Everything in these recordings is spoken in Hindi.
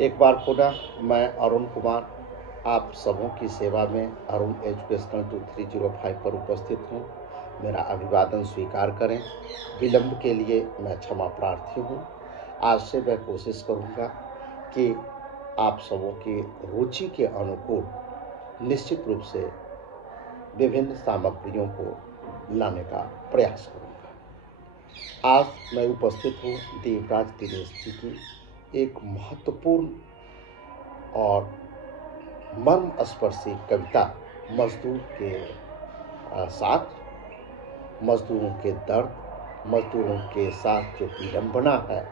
एक बार पुनः मैं अरुण कुमार आप सबों की सेवा में अरुण एजुकेशनल 2305 पर उपस्थित हूँ। मेरा अभिवादन स्वीकार करें। विलंब के लिए मैं क्षमा प्रार्थी हूँ। आज से मैं कोशिश करूँगा कि आप सबों की रुचि के अनुकूल निश्चित रूप से विभिन्न सामग्रियों को लाने का प्रयास करूँगा। आज मैं उपस्थित हूँ देवराज दिनेश जी की एक महत्वपूर्ण और मर्मस्पर्शी कविता मजदूर के साथ मजदूरों के दर्द, मजदूरों के साथ जो विडंबना है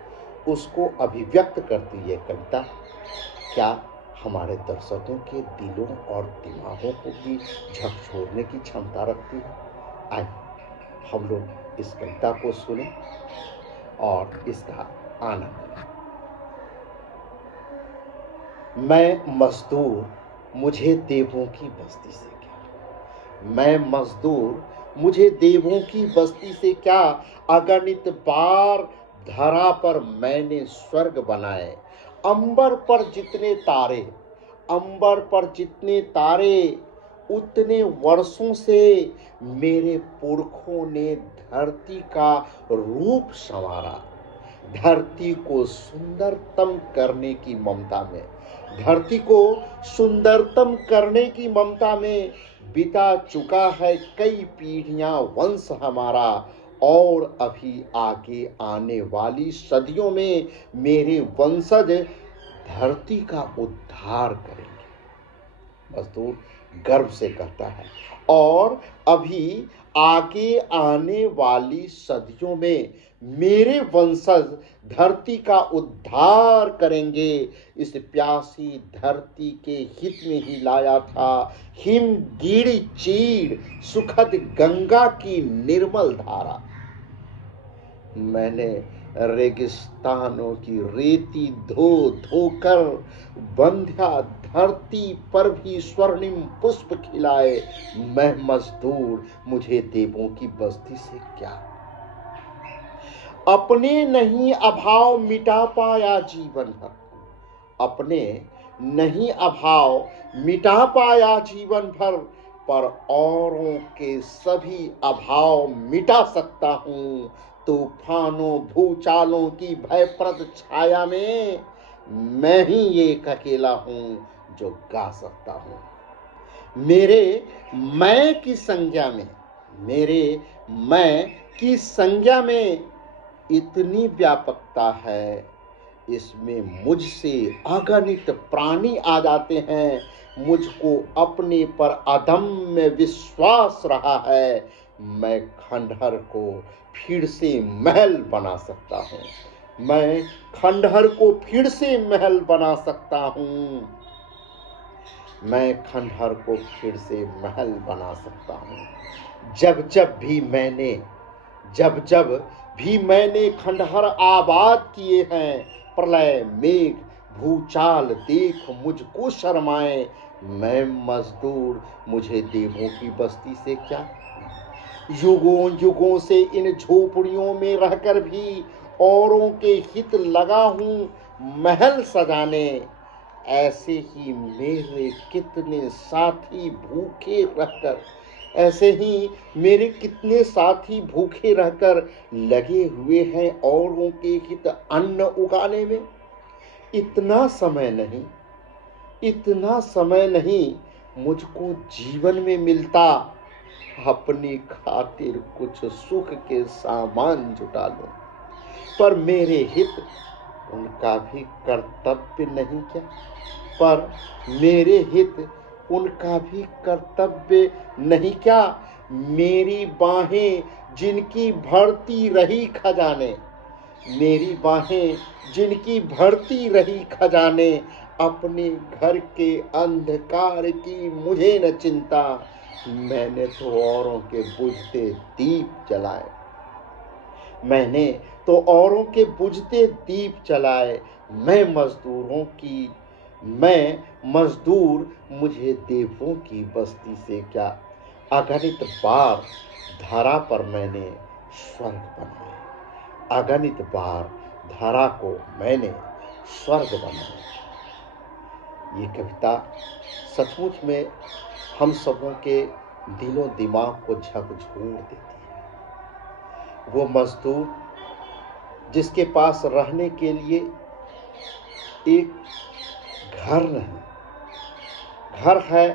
उसको अभिव्यक्त करती ये कविता क्या हमारे दर्शकों के दिलों और दिमागों को भी झकझोरने की क्षमता रखती है। आइए हम लोग इस कविता को सुने और इसका आनंद लें। मैं मजदूर, मुझे देवों की बस्ती से क्या। मैं मजदूर, मुझे देवों की बस्ती से क्या। अगणित बार धरा पर मैंने स्वर्ग बनाए। अंबर पर जितने तारे, अंबर पर जितने तारे, उतने वर्षों से मेरे पुरखों ने धरती का रूप संवारा। धरती को सुंदरतम करने की ममता में, धरती को सुंदरतम करने की ममता में बिता चुका है कई पीढ़ियां वंश हमारा। और अभी आगे आने वाली सदियों में मेरे वंशज धरती का उद्धार करेंगे। मजदूर गर्व से कहता है। और अभी आगे आने वाली सदियों में मेरे वंशज धरती का उद्धार करेंगे। इस प्यासी धरती के हित में ही लाया था हिमगीरी चीर सुखद गंगा की निर्मल धारा। मैंने रेगिस्तानों की रेती धो धोकर बंध्या धरती पर भी स्वर्णिम पुष्प खिलाए। मैं मजदूर, मुझे देवों की बस्ती से क्या। अपने नहीं अभाव मिटा पाया जीवन भर, अपने नहीं अभाव मिटा पाया जीवन भर, पर औरों के सभी अभाव मिटा सकता हूँ। तूफानों भूचालों की भयप्रद छाया में मैं ही एक अकेला हूँ जो गा सकता हूँ। मेरे मैं की संज्ञा में, मेरे मैं की संज्ञा में इतनी व्यापकता है, इसमें मुझसे अगणित प्राणी आ जाते हैं। मुझको अपने पर अदम्य विश्वास रहा है। मैं खंडहर को फिर से महल बना सकता हूँ। मैं खंडहर को फिर से महल बना सकता हूँ। मैं खंडहर को फिर से महल बना सकता हूँ। जब जब भी मैंने खंडहर आबाद किए हैं, प्रलय मेघ भूचाल देख मुझको शर्माए। मैं मजदूर, मुझे देवों की बस्ती से क्या। युगों युगों से इन झोपड़ियों में रहकर भी औरों के हित लगा हूँ महल सजाने। ऐसे ही मेरे कितने साथी भूखे रहकर, ऐसे ही मेरे कितने साथी भूखे रहकर लगे हुए हैं औरों के हित अन्न उगाने में। इतना समय नहीं मुझको जीवन में मिलता। अपनी खातिर कुछ सुख के सामान जुटा लूं, पर मेरे हित उनका भी कर्तव्य नहीं क्या। पर मेरे हित उनका भी कर्तव्य नहीं क्या। मेरी बाहें जिनकी भरती रही खजाने, मेरी बाहें जिनकी भरती रही खजाने, अपने घर के अंधकार की मुझे न चिंता। मैंने तो औरों के बुझते दीप जलाए, मैंने तो औरों के बुझते दीप जलाए। मैं मजदूर, मुझे देवों की बस्ती से क्या। अगणित बार धरा पर मैंने स्वर्ग बनाया, अगणित बार धरा को मैंने स्वर्ग बनाया। ये कविता सचमुच में हम सबों के दिलो दिमाग को झकझोर देती है। वो मजदूर जिसके पास रहने के लिए एक घर नहीं, घर है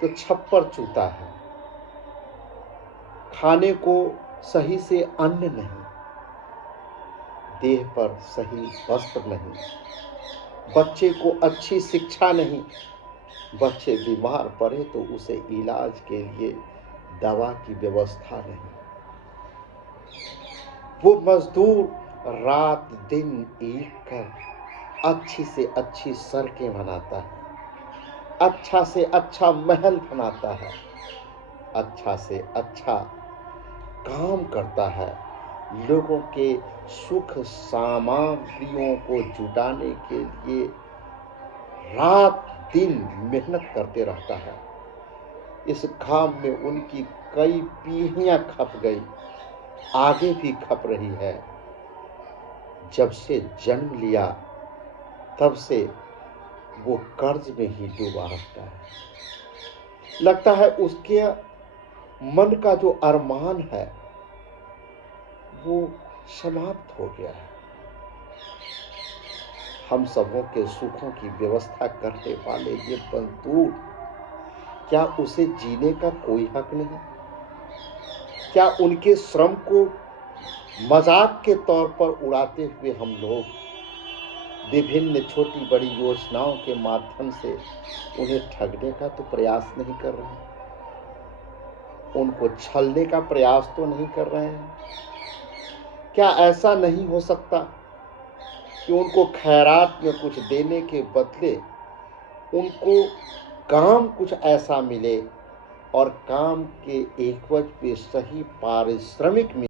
तो छप्पर चूता है, खाने को सही से अन्न नहीं, देह पर सही वस्त्र नहीं, बच्चे को अच्छी शिक्षा नहीं, बच्चे बीमार पड़े तो उसे इलाज के लिए दवा की व्यवस्था नहीं। वो मजदूर रात दिन एक कर अच्छी से अच्छी सड़कें बनाता है, अच्छा से अच्छा महल बनाता है, अच्छा से अच्छा काम करता है, लोगों के सुख सामग्रियों को जुटाने के लिए रात दिन मेहनत करते रहता है। इस काम में उनकी कई पीढ़ियां खप गई, आगे भी खप रही है। जब से जन्म लिया तब से वो कर्ज में ही डूबा रहता है। लगता है उसके मन का जो अरमान है वो समाप्त हो गया है। हम सबों के सुखों की व्यवस्था करने वाले ये मजदूर, क्या उसे जीने का कोई हक नहीं? क्या उनके श्रम को मजाक के तौर पर उड़ाते हुए हम लोग विभिन्न छोटी बड़ी योजनाओं के माध्यम से उन्हें ठगने का तो प्रयास नहीं कर रहे हैं, उनको छलने का प्रयास तो नहीं कर रहे हैं? क्या ऐसा नहीं हो सकता कि उनको खैरात में कुछ देने के बदले उनको काम कुछ ऐसा मिले और काम के एवज पे सही पारिश्रमिक मिले?